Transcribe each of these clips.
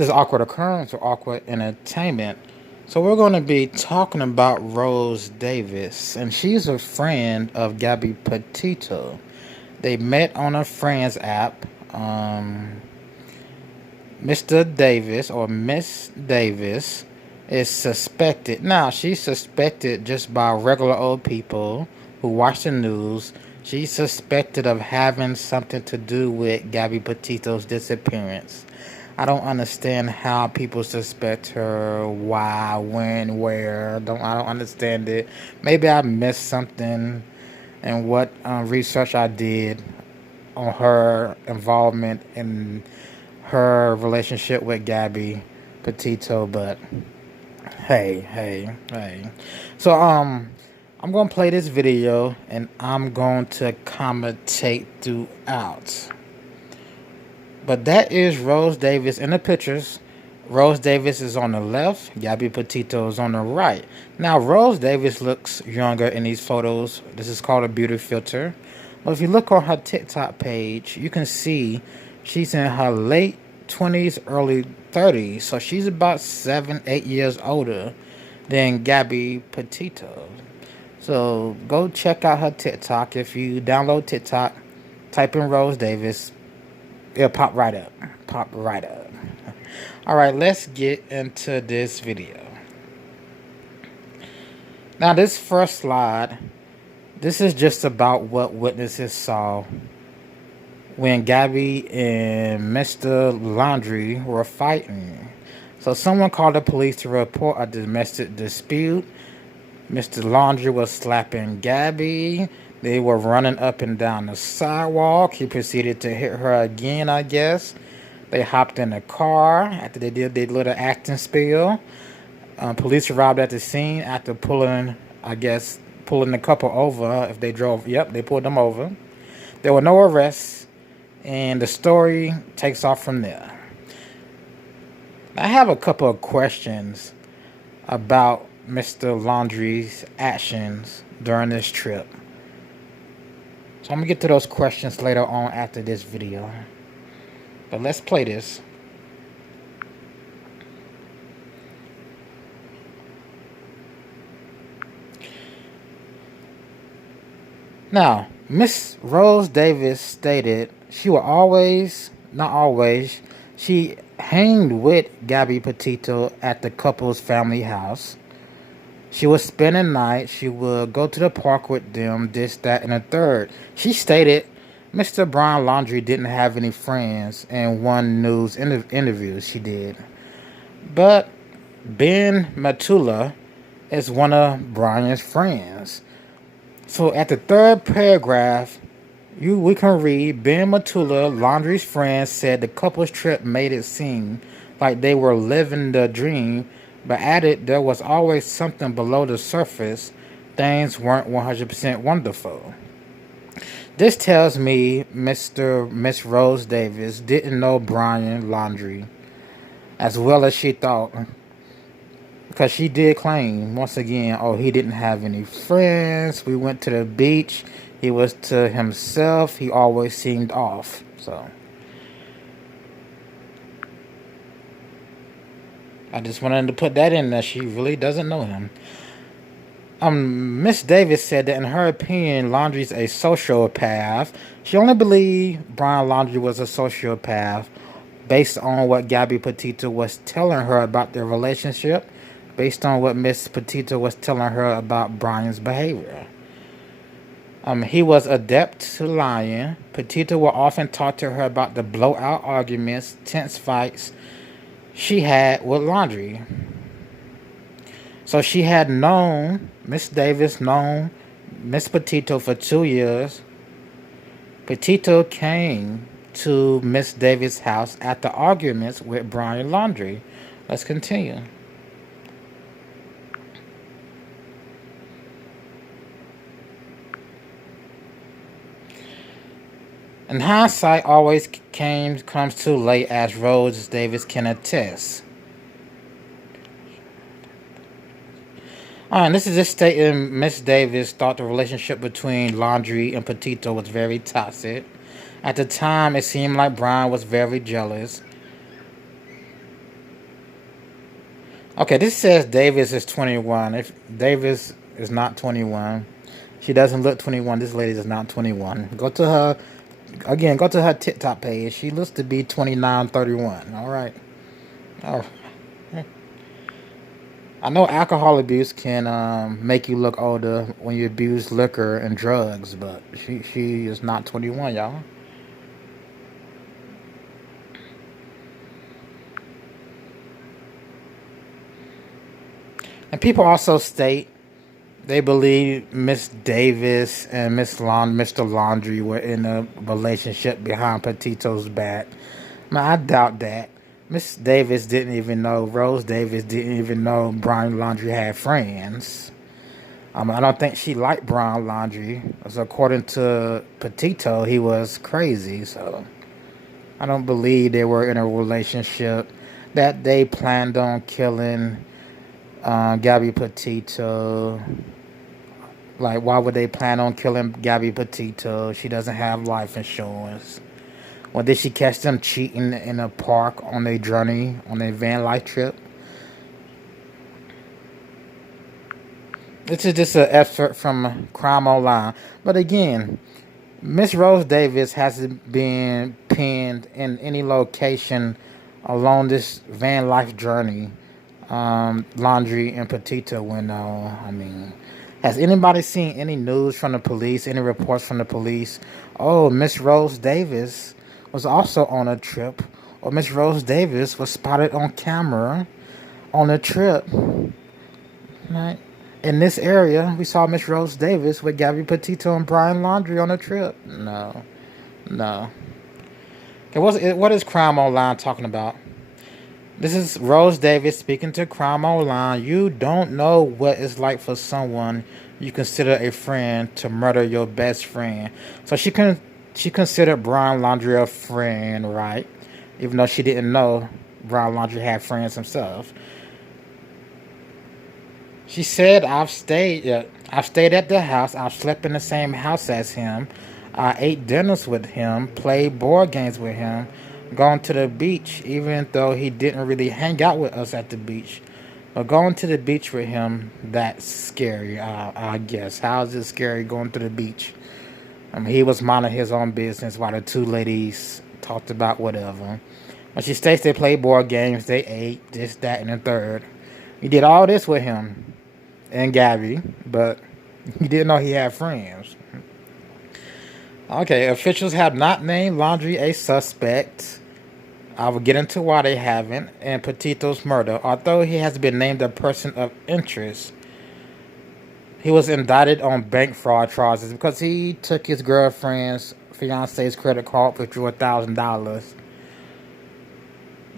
This is awkward occurrence or awkward entertainment. So we're going to be talking about Rose Davis, and she's a friend of Gabby Petito. They met on a friends app. Mr. Davis or Miss Davis is suspected. Now, she's suspected just by regular old people who watch the news. She's suspected of having something to do with Gabby Petito's disappearance. I don't understand how people suspect her, why, when, where. I don't understand it. Maybe I missed something in what research I did on her involvement in her relationship with Gabby Petito, but hey. So I'm gonna play this video and I'm going to commentate throughout. But that is Rose Davis in the pictures. Rose Davis is on the left, Gabby Petito is on the right. Now Rose Davis looks younger in these photos. This is called a beauty filter. But if you look on her TikTok page, you can see she's in her late 20s, early 30s. So she's about 7, 8 years older than Gabby Petito. So go check out her TikTok. If you download TikTok, type in Rose Davis, it'll pop right up. Pop right up. Alright, let's get into this video. Now this first slide, this is just about what witnesses saw when Gabby and Mr. Laundrie were fighting. So someone called the police to report a domestic dispute. Mr. Laundrie was slapping Gabby. They were running up and down the sidewalk. He proceeded to hit her again, I guess. They hopped in the car after they did their little acting spiel. Police arrived at the scene after pulling the couple over. If they drove, they pulled them over. There were no arrests, and the story takes off from there. I have a couple of questions about Mr. Laundrie's actions during this trip. So I'm going to get to those questions later on after this video. But let's play this. Now, Miss Rose Davis stated she will always, not always, she hanged with Gabby Petito at the couple's family house. She would spend the night. She would go to the park with them, this, that, and a third. She stated Mr. Brian Laundrie didn't have any friends in one news interview she did. But Ben Matula is one of Brian's friends. So at the third paragraph, we can read, Ben Matula, Laundrie's friend, said the couple's trip made it seem like they were living the dream, but added there was always something below the surface. Things weren't 100% wonderful. This tells me Miss Rose Davis didn't know Brian Laundrie as well as she thought. Because she did claim, once again, he didn't have any friends. We went to the beach. He was to himself. He always seemed off. So I just wanted to put that in there. She really doesn't know him. Miss Davis said that in her opinion, Laundrie's a sociopath. She only believed Brian Laundrie was a sociopath based on what Gabby Petito was telling her about their relationship, based on what Miss Petito was telling her about Brian's behavior. He was adept to lying. Petito will often talk to her about the blowout arguments, tense fights she had with Laundrie. So she had known, Miss Davis known Miss Petito for 2 years. Petito came to Miss Davis' house after arguments with Brian Laundrie. Let's continue. And hindsight always comes too late, as Rose Davis can attest. And this is just stating Miss Davis thought the relationship between Laundrie and Petito was very toxic. At the time, it seemed like Brian was very jealous. Okay, this says Davis is 21. If Davis is not 21, she doesn't look 21. This lady is not 21. Go to her, again, go to her TikTok page. She looks to be 29, 31. All right. Oh, I know alcohol abuse can make you look older when you abuse liquor and drugs, but she is not 21, y'all. And people also state they believe Miss Davis and Mr. Laundrie were in a relationship behind Petito's back. Man, I doubt that. Miss Davis didn't even know, Rose Davis didn't even know Brian Laundrie had friends. I don't think she liked Brian Laundrie. So according to Petito, he was crazy. So I don't believe they were in a relationship that they planned on killing Gabby Petito. Like, why would they plan on killing Gabby Petito? She doesn't have life insurance. Or did she catch them cheating in a park on their journey, on their van life trip? This is just an excerpt from Crime Online. But again, Miss Rose Davis hasn't been pinned in any location along this van life journey. Laundrie and Petito went on. I mean, has anybody seen any news from the police, any reports from the police? Oh, Miss Rose Davis was also on a trip, or Miss Rose Davis was spotted on camera on a trip. Right? In this area, we saw Miss Rose Davis with Gabby Petito and Brian Laundrie on a trip. No, no. Okay, what is Crime Online talking about? This is Rose Davis speaking to Crime Online. You don't know what it's like for someone you consider a friend to murder your best friend. So she considered Brian Laundrie a friend, right? Even though she didn't know Brian Laundrie had friends himself. She said, I've stayed at the house. I've slept in the same house as him. I ate dinners with him, played board games with him, gone to the beach, even though he didn't really hang out with us at the beach. But going to the beach with him, that's scary, I guess. How is it scary going to the beach? I mean, he was minding his own business while the two ladies talked about whatever. But she states they played board games, they ate, this, that, and the third. He did all this with him and Gabby, but he didn't know he had friends. Okay, officials have not named Laundrie a suspect. I will get into why they haven't in Petito's murder. Although he has been named a person of interest, he was indicted on bank fraud charges because he took his girlfriend's fiance's credit card, withdrew $1,000.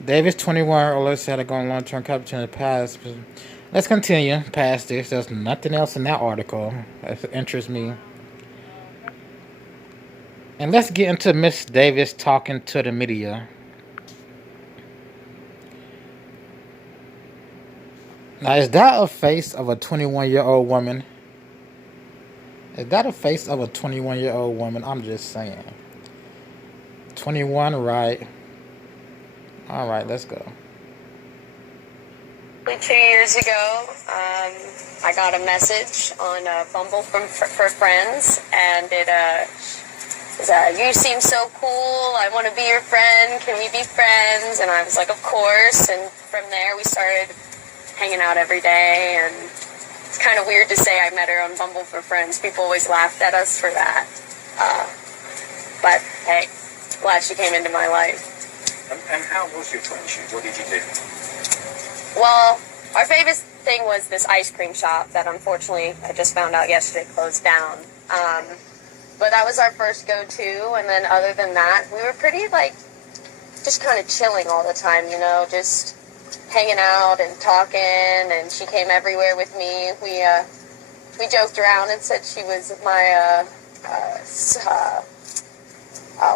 Davis, 21, earlier said to go on long-term capital in the past. Let's continue past this. There's nothing else in that article that interests me. And let's get into Miss Davis talking to the media. Now, is that a face of a 21-year-old woman? Is that a face of a 21-year-old woman? I'm just saying. 21, right? All right, let's go. 2 years ago, I got a message on Bumble for friends, and it was, you seem so cool, I want to be your friend, can we be friends? And I was like, of course, and from there we started hanging out every day, and it's kind of weird to say I met her on Bumble for friends. People always laughed at us for that, but hey, glad she came into my life. And how was your friendship? What did you do? Well, our favorite thing was this ice cream shop that unfortunately I just found out yesterday closed down. But that was our first go-to, and then other than that, we were pretty, just kind of chilling all the time, just hanging out and talking, and she came everywhere with me. We joked around and said she was my,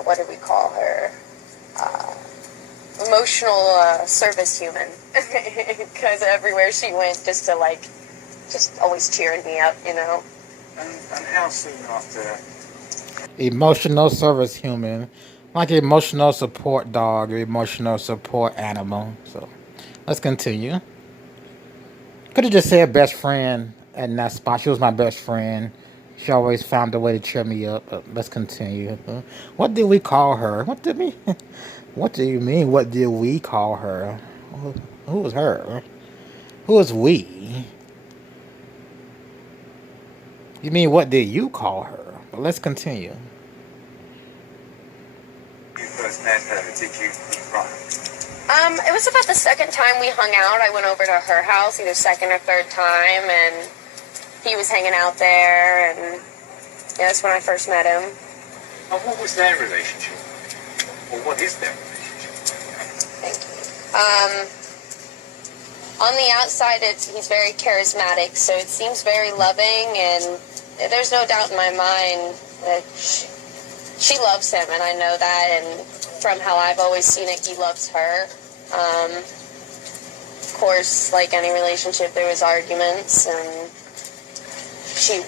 what do we call her? Emotional service human, because everywhere she went, just always cheering me up, And how soon after? Emotional service human, like an emotional support dog or emotional support animal. So, let's continue. Could have just said best friend in that spot. She was my best friend. She always found a way to cheer me up. Let's continue. What did we call her? What did we? What do you mean? What did we call her? Who was her? Who was we? You mean what did you call her? But let's continue. You first met her, did you cry? It was about the second time we hung out. I went over to her house, either second or third time, and he was hanging out there, and yeah, that's when I first met him. And what was their relationship? Or what is their relationship? Thank you. On the outside, he's very charismatic, so it seems very loving, and there's no doubt in my mind that she loves him, and I know that, and from how I've always seen it, he loves her. Of course, like any relationship, there was arguments, and she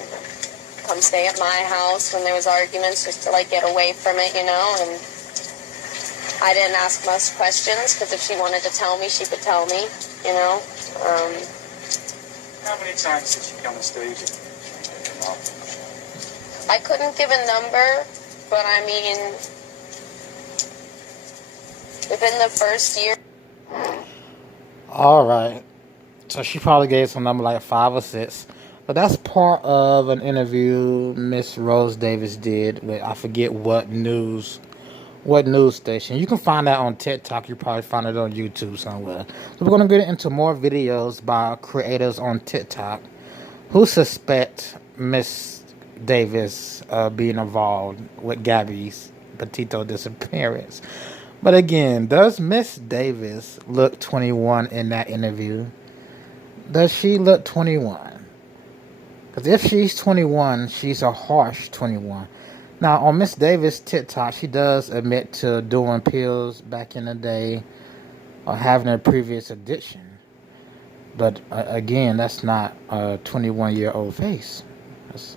come stay at my house when there was arguments just to like get away from it, you know, and I didn't ask most questions because if she wanted to tell me, she could tell me, you know. How many times did she come and stay with you? I couldn't give a number, but I mean, within the first year. All right. So she probably gave some number like 5 or 6. But that's part of an interview Miss Rose Davis did with, I forget what news station. You can find that on TikTok. You probably find it on YouTube somewhere. So we're going to get into more videos by creators on TikTok who suspect Miss Davis being involved with Gabby Petito disappearance. But again, does Miss Davis look 21 in that interview? Does she look 21? Because if she's 21, she's a harsh 21. Now, on Miss Davis' TikTok, she does admit to doing pills back in the day or having a previous addiction. But again, that's not a 21-year-old face. It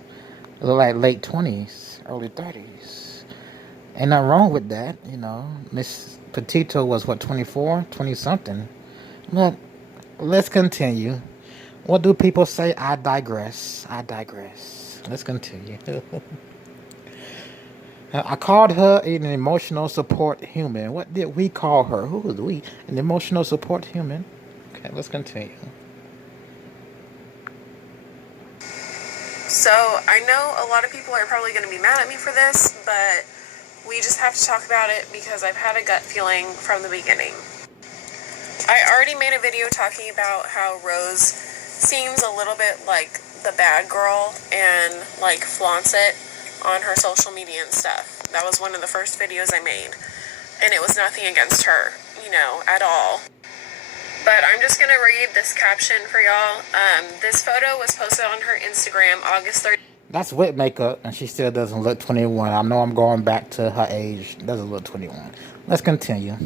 look like late 20s, early 30s. Ain't nothing wrong with that, you know. Miss Petito was, 24? 20-something. But let's continue. What do people say? I digress. Let's continue. I called her an emotional support human. What did we call her? Who was we? An emotional support human? Okay, let's continue. So, I know a lot of people are probably going to be mad at me for this, but we just have to talk about it because I've had a gut feeling from the beginning. I already made a video talking about how Rose seems a little bit like the bad girl and like flaunts it on her social media and stuff. That was one of the first videos I made, and it was nothing against her, you know, at all. But I'm just gonna read this caption for y'all. This photo was posted on her Instagram August 30th. That's with makeup, and she still doesn't look 21. I know I'm going back to her age. Doesn't look 21. Let's continue.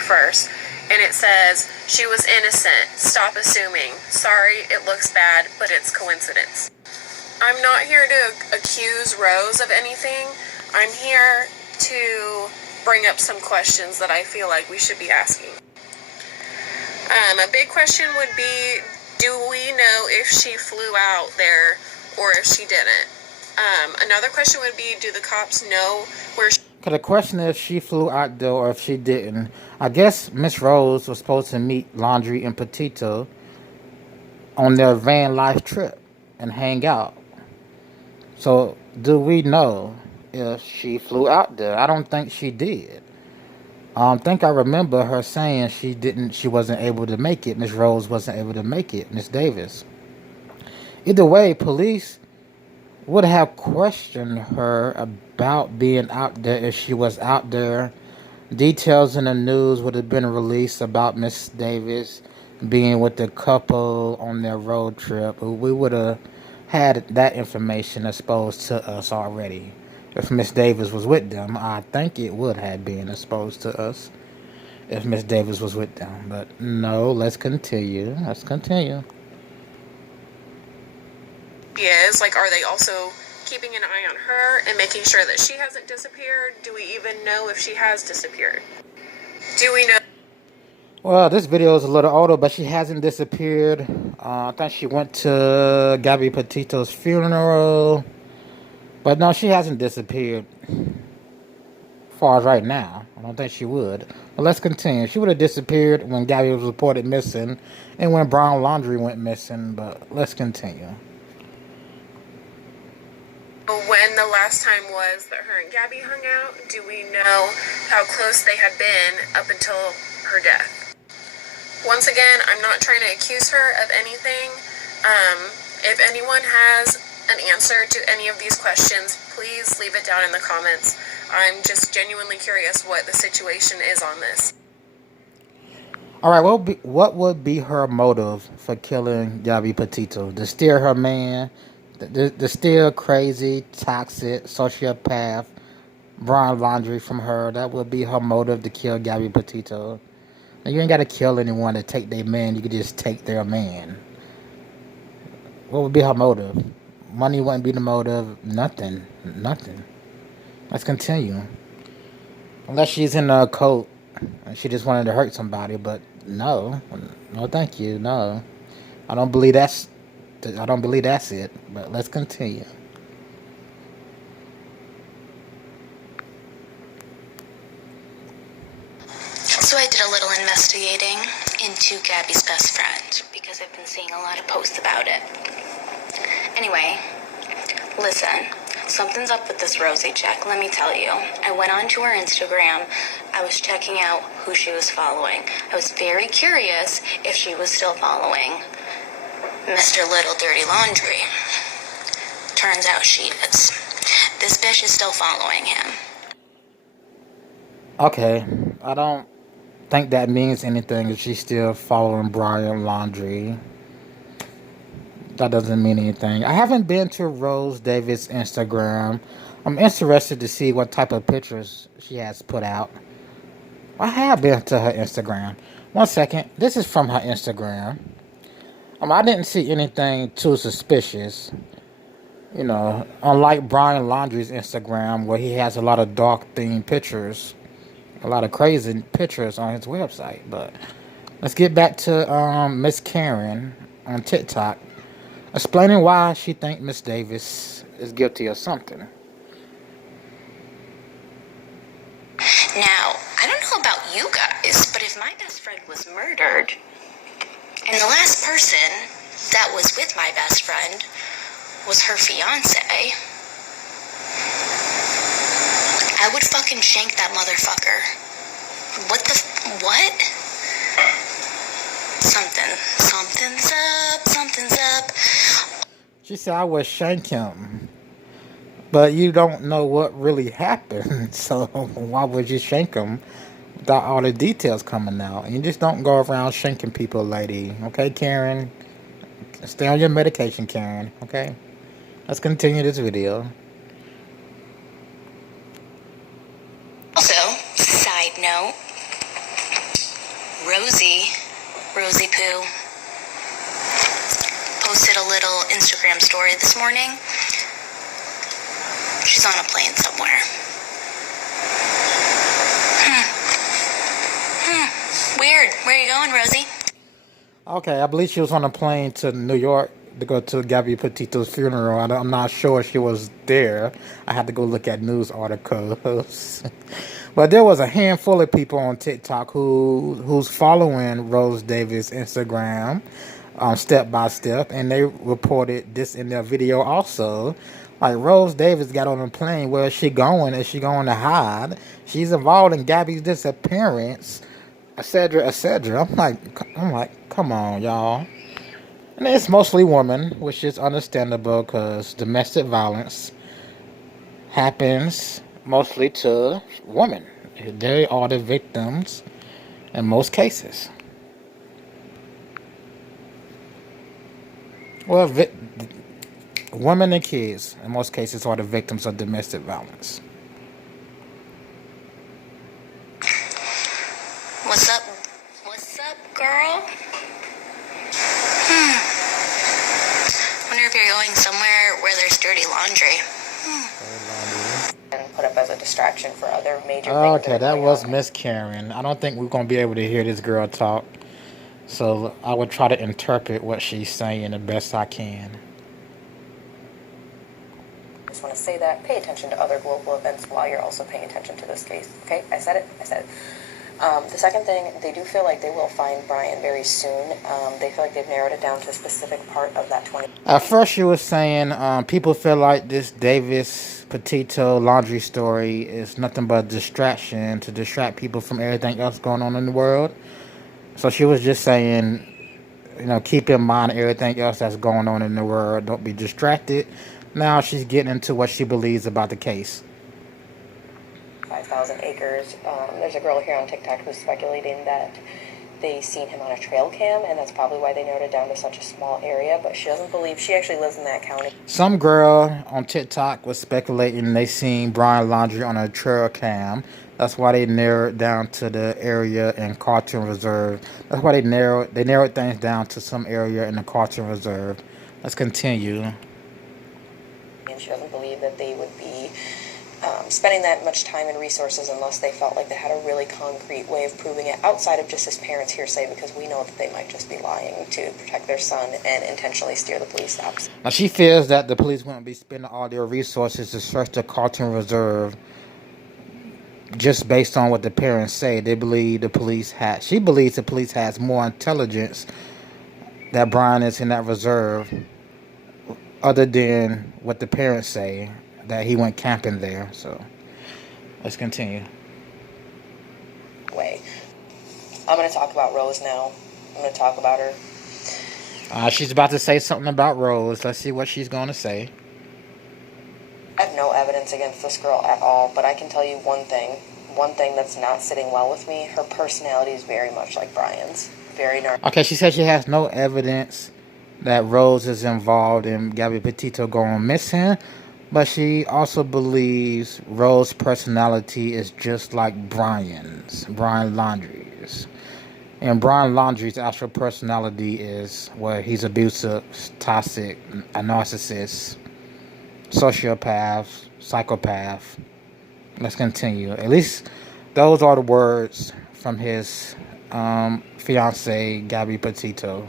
First, and it says, "She was innocent. Stop assuming. Sorry, it looks bad, but it's coincidence." I'm not here to accuse Rose of anything. I'm here to bring up some questions that I feel like we should be asking. A big question would be, do we know if she flew out there or if she didn't? Another question would be, do the cops know where she... The question is if she flew out there or if she didn't. I guess Miss Rose was supposed to meet Laundrie and Petito on their van life trip and hang out. So, do we know if she flew out there? I don't think she did. I think I remember her saying she wasn't able to make it. Miss Rose wasn't able to make it, Miss Davis. Either way, police would have questioned her about being out there if she was out there. Details in the news would have been released about Miss Davis being with the couple on their road trip. We would have had that information exposed to us already. If Miss Davis was with them, I think it would have been exposed to us if Miss Davis was with them. But no, let's continue. is? Like, are they also keeping an eye on her and making sure that she hasn't disappeared? Do we even know if she has disappeared? Do we know... Well, this video is a little older, but she hasn't disappeared. I think she went to Gabby Petito's funeral. But no, she hasn't disappeared. As far as right now, I don't think she would. But let's continue. She would have disappeared when Gabby was reported missing and when Brown Laundrie went missing. But let's continue. When the last time was that her and Gabby hung out, do we know how close they had been up until her death? Once again, I'm not trying to accuse her of anything. If anyone has an answer to any of these questions, please leave it down in the comments. I'm just genuinely curious what the situation is on this. All right, what would be her motive for killing Gabby Petito? To steal her man? The still crazy, toxic, sociopath, Brown Laundrie from her. That would be her motive to kill Gabby Petito. Now, you ain't got to kill anyone to take their man. You could just take their man. What would be her motive? Money wouldn't be the motive. Nothing. Let's continue. Unless she's in a cult and she just wanted to hurt somebody. But no, thank you. No, I don't believe that's it, but let's continue. So I did a little investigating into Gabby's best friend because I've been seeing a lot of posts about it. Anyway, listen, something's up with this Rosie chick, let me tell you. I went onto her Instagram. I was checking out who she was following. I was very curious if she was still following Mr. Little Dirty Laundrie. Turns out she is. This bitch is still following him. Okay, I don't think that means anything if she's still following Brian Laundrie. That doesn't mean anything. I haven't been to Rose Davis' Instagram. I'm interested to see what type of pictures she has put out. I have been to her Instagram. One second. This is from her Instagram. I didn't see anything too suspicious. You know, unlike Brian Laundrie's Instagram, where he has a lot of dark themed pictures, a lot of crazy pictures on his website. But let's get back to Miss Karen on TikTok, explaining why she thinks Miss Davis is guilty of something. Now, I don't know about you guys, but if my best friend was murdered, and the last person that was with my best friend was her fiance, I would fucking shank that motherfucker. What? Something's up. She said I would shank him. But you don't know what really happened. So why would you shank him without all the details coming out? You just don't go around shanking people, lady. Okay, Karen? Stay on your medication, Karen. Okay? Let's continue this video. Also, side note, Rosie Poo posted a little Instagram story this morning. She's on a plane somewhere. Weird. Where are you going, Rosie? Okay, I believe she was on a plane to New York to go to Gabby Petito's funeral. I'm not sure she was there. I had to go look at news articles. But there was a handful of people on TikTok who's following Rose Davis' Instagram step by step, and they reported this in their video also. Like, Rose Davis got on a plane. Where is she going? Is she going to hide? She's involved in Gabby's disappearance, etc., etc. I'm like, come on, y'all. And it's mostly women, which is understandable because domestic violence happens mostly to women. They are the victims in most cases. Well, women and kids in most cases are the victims of domestic violence. What's up, girl? Wonder if you're going somewhere where there's dirty laundry. put up as a distraction for other major things Okay, that are that going was on. Miss Karen. I don't think we're gonna be able to hear this girl talk, so I would try to interpret what she's saying the best I can. I just want to say that. Pay attention to other global events while you're also paying attention to this case. Okay, I said it. I said it. The second thing, they do feel like they will find Brian very soon. They feel like they've narrowed it down to a specific part of that 20. At first, you were saying people feel like this Davis Petito Laundrie story is nothing but a distraction to distract people from everything else going on in the world. So she was just saying, keep in mind everything else that's going on in the world. Don't be distracted. Now she's getting into what she believes about the case. 5,000 acres. There's a girl here on TikTok who's speculating that they seen him on a trail cam, and that's probably why they narrowed it down to such a small area, but she doesn't believe, she actually lives in that county. Some girl on TikTok was speculating they seen Brian Laundrie on a trail cam. That's why they narrowed down to the area in Carlton Reserve. That's why they narrowed things down to some area in the Carlton Reserve. Let's continue. And she doesn't believe that they would be spending that much time and resources unless they felt like they had a really concrete way of proving it outside of just his parents' hearsay, because we know that they might just be lying to protect their son and intentionally steer the police stops. Now she feels that the police wouldn't be spending all their resources to search the Carlton Reserve just based on what the parents say. She believes the police has more intelligence that Brian is in that reserve other than what the parents say, that he went camping there. So let's continue. I'm going to talk about Rose now. I'm going to talk about her. She's about to say something about Rose. Let's see what she's going to say. I have no evidence against this girl at all, but I can tell you one thing that's not sitting well with me. Her personality is very much like Brian's. Very narcissistic. Okay, she said she has no evidence that Rose is involved in Gabby Petito going missing, but she also believes Rose's personality is just like Brian Laundrie's. And Brian Laundrie's actual personality is he's abusive, toxic, a narcissist, sociopath, psychopath. Let's continue. At least those are the words from his fiancee, Gabby Petito.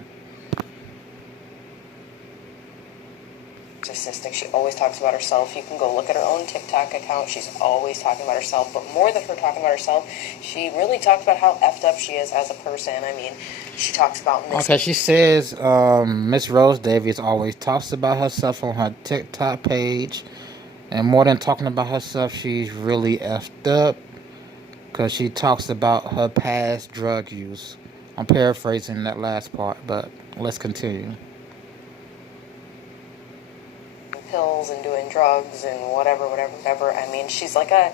She always talks about herself. You can go look at her own TikTok account. She's always talking about herself. But more than her talking about herself, she really talks about how effed up she is as a person. I mean, she talks about Okay, she says Miss Rose Davies always talks about herself on her TikTok page. And more than talking about herself, she's really effed up because she talks about her past drug use. I'm paraphrasing that last part, but let's continue. Pills and doing drugs and whatever. I mean, she's like a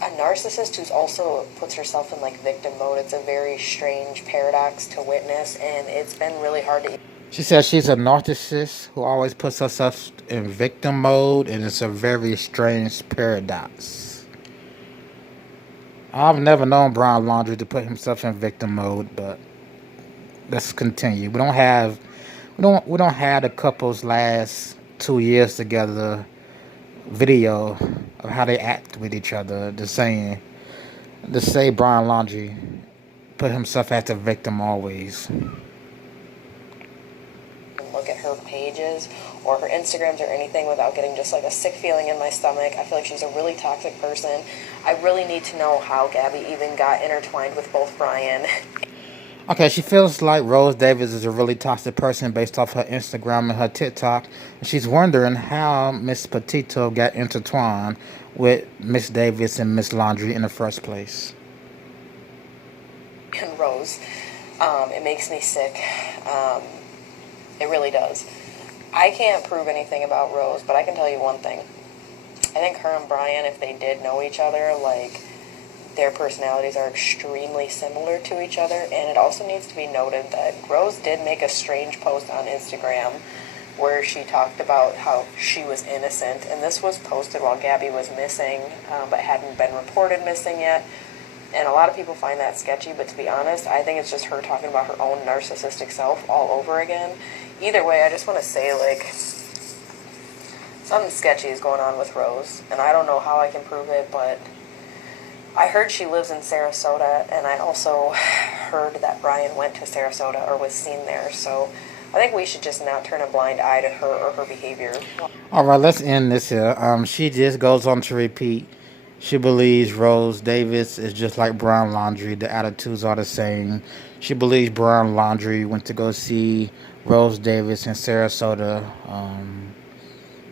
narcissist who's also puts herself in like victim mode. It's a very strange paradox to witness, and it's been really hard to. She says she's a narcissist who always puts herself in victim mode, and it's a very strange paradox. I've never known Brian Laundrie to put himself in victim mode, but let's continue. We don't have the couple's last 2 years together video of how they act with each other. To say Brian Laundrie put himself as a victim always. Look at her pages or her Instagrams or anything without getting just like a sick feeling in my stomach. I feel like she's a really toxic person. I really need to know how Gabby even got intertwined with both Brian. Okay, she feels like Rose Davis is a really toxic person based off her Instagram and her TikTok. And she's wondering how Miss Petito got intertwined with Miss Davis and Miss Laundrie in the first place. And Rose, it makes me sick. It really does. I can't prove anything about Rose, but I can tell you one thing. I think her and Brian, if they did know each other, like, their personalities are extremely similar to each other. And it also needs to be noted that Rose did make a strange post on Instagram where she talked about how she was innocent, and this was posted while Gabby was missing, but hadn't been reported missing yet. And a lot of people find that sketchy, but to be honest, I think it's just her talking about her own narcissistic self all over again. Either way, I just want to say, like, Something sketchy is going on with Rose, and I don't know how I can prove it, but I heard she lives in Sarasota, and I also heard that Brian went to Sarasota or was seen there, so I think we should just not turn a blind eye to her or her behavior. All right, let's end this here. She just goes on to repeat. She believes Rose Davis is just like Brian Laundrie. The attitudes are the same. She believes Brian Laundrie went to go see Rose Davis in Sarasota.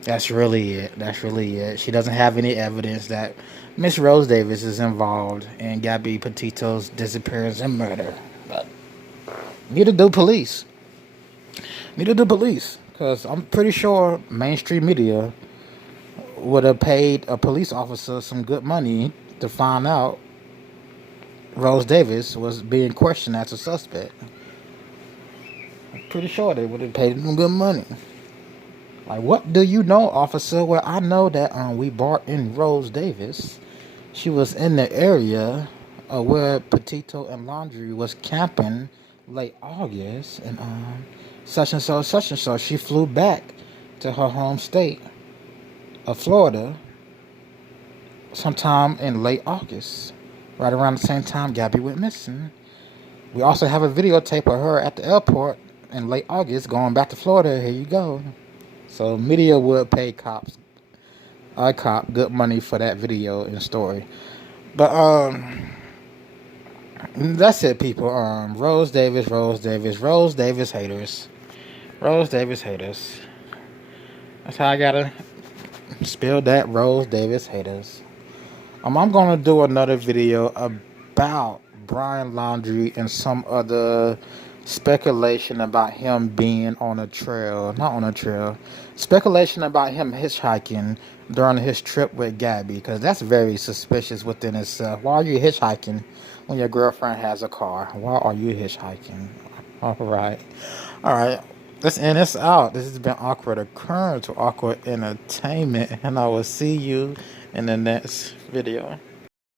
That's really it. That's really it. She doesn't have any evidence that Miss Rose Davis is involved in Gabby Petito's disappearance and murder. But neither do police. Neither do police. Because I'm pretty sure mainstream media would have paid a police officer some good money to find out Rose Davis was being questioned as a suspect. I'm pretty sure they would have paid him good money. Like, what do you know, officer? Well, I know that we brought in Rose Davis. She was in the area where Petito and Laundrie was camping late August, and such and so, such and so. She flew back to her home state of Florida sometime in late August, right around the same time Gabby went missing. We also have a videotape of her at the airport in late August going back to Florida. Here you go. So media would pay a cop good money for that video and story. But that's it, people. Rose Davis haters. Rose Davis haters. That's how I gotta spill that. Rose Davis haters. I'm gonna do another video about Brian Laundrie and some other speculation about him being on a trail. Not on a trail. Speculation about him hitchhiking during his trip with Gabby, because that's very suspicious within itself. Why are you hitchhiking when your girlfriend has a car? Why are you hitchhiking? All right. Let's end this out. This has been Awkward Occurrence to Awkward Entertainment, and I will see you in the next video.